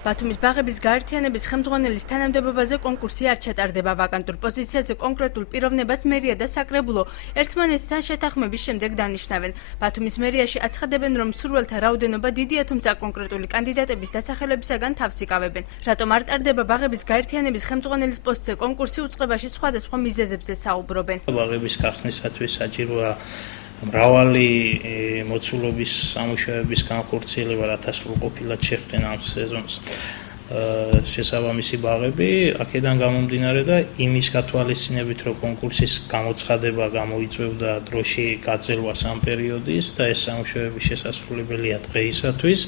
ბათუმის ბაღების გაერთიანების ხელმძღვანელის თანამდებობაზე კონკურსი არ ჩატარდება. ვაკანტურ პოზიციაზე კონკრეტულ პიროვნებას მერია და საკრებულო ერთმანეთთან შეთანხმების შემდეგ დანიშნავენ. ბათუმის მერიაში აცხადებენ, რომ მსურველთა რაოდენობა დიდია, თუმცა კონკრეტული კანდიდატების დასახელებისაგან თავს იკავებენ. რატომ არ ტარდება ბაღების გაერთიანების ხელმძღვანელის პოსტზე კონკურსი, უწყებაში სხვადასხვა მიზეზებზე საუბრობენ. ბაღების გახსნისათვის საჭიროა მრავალი მოცულობის სამუშაოების განხორციელება, რათა სრულყოფილად შეხვდნენ ამ სეზონს შესაბამისი ბაღები, აქედან გამომდინარე და იმის გათვალისწინებით, რომ კონკურსის გამოცხადება გამოიწვევდა დროში გაძელვას ამ პერიოდის და ეს სამუშაოები შესასრულებელია დღეისათვის,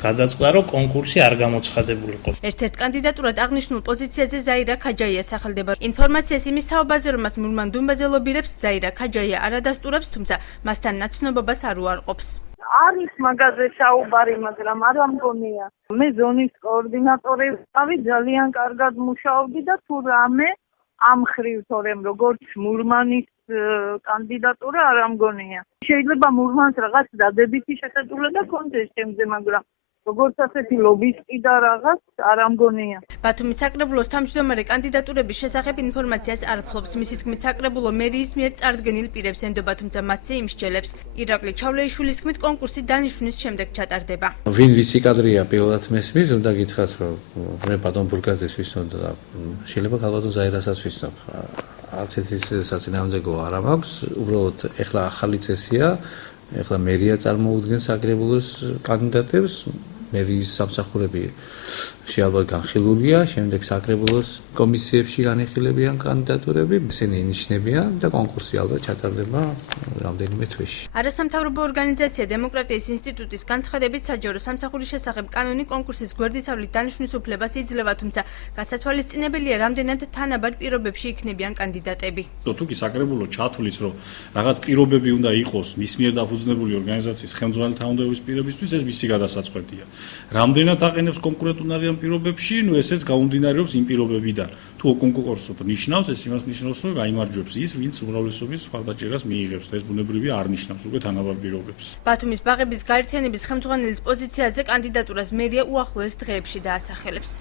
გადაწყდა, რომ კონკურსი არ გამოცხადებულიყო. ერთ-ერთ კანდიდატურად აღნიშნულ პოზიციაზე ზაირა ქაჯაია სახელდება. ინფორმაციას იმის თაობაზე, რომ მას მურმან დუმბაძე ლობირებს, ზაირა ქაჯაია არ ადასტურებს, თუმცა მასთან ნაცნობობას არ უარყოფს. არის მაგაზე საუბარი, მაგრამ არ ამგონია. მე ზონის კოორდინატორი ვიყავი, ძალიან კარგად მუშაობდი და თუ რამე ამ ხრივ, თორემ როგორც მურმანის კანდიდატურა არ ამგონია. შეიძლება მურმანს რაღაც დადებითი შეხედულება კონდეს ჩემზე, მაგრამ როგორც ასეთი ლობისტი და რაღაც არ ამგონია. ბათუმის საკრებულოს თავმჯდომარე კანდიდატურების შესახებ ინფორმაციას არ ფლობს. მისი თქმით, საკრებულო მერიის მიერ წარდგენილ პირებს ენდობა, თუმცა მათზე იმსჯელებს. ირაკლი ჩავლეიშვილის თქმით, კონკურსი დანიშვნის შემდეგ ჩატარდება. ვინ ვიცი კადრია პირველად მესმის, უნდა გითხრათ, რომ მე ბატონ ბურგაძეს ვისნობ და შეიძლება ქალბატონ ზაირასაც ვისნობ. არც ერთის საწინააღმდეგო არ მაქვს, უბრალოდ ეხლა ახალი წესია, ეხლა მერია წარმოუდგენს საკრებულოს კანდიდატებს. მერიის სამსახურები შეალბათ განხილულია, შემდეგ საკრებულოს კომისიებში განიხილებიან კანდიდატურები, ისინი ინიშნებიან და კონკურსი ალბათ ჩატარდება რამდენიმე თვეში. არასამთავრობო ორგანიზაცია დემოკრატიის ინსტიტუტის განცხადებით, საჯარო სამსახურის შესახებ კანონი კონკურსის გვერდისავლით დანიშვნის უფლებას იძლევა, თუმცა გასათვალისწინებელია, რამდენად თანაბარ პირობებში იქნებიან კანდიდატები. თუ კი საკრებულო ჩათვლის, რომ რაღაც პირობები უნდა იყოს მის მიერ დაფუძნებული ორგანიზაციის ხელმძღვანელი თანამდებობის პირებისთვის, ეს მისი გადასაწყვეტია. რამდენად აყენებს კონკრეტულ პირობებში, ესეც გამომდინარეობს იმ პირობებიდან. თუ კონკურსო ნიშნავს, ეს იმას ნიშნავს, რომ გაიმარჯვებს ის, ვინც უმრავლესობის მხარდაჭერას მიიღებს და ეს ბუნებრივია არ ნიშნავს უკვე თანაბარ პირობებს. ბათუმის ბაღების გაერთიანების ხელმძღვანელის პოზიციაზე კანდიდატურას მერია უახლოეს დღეებში დაასახელებს.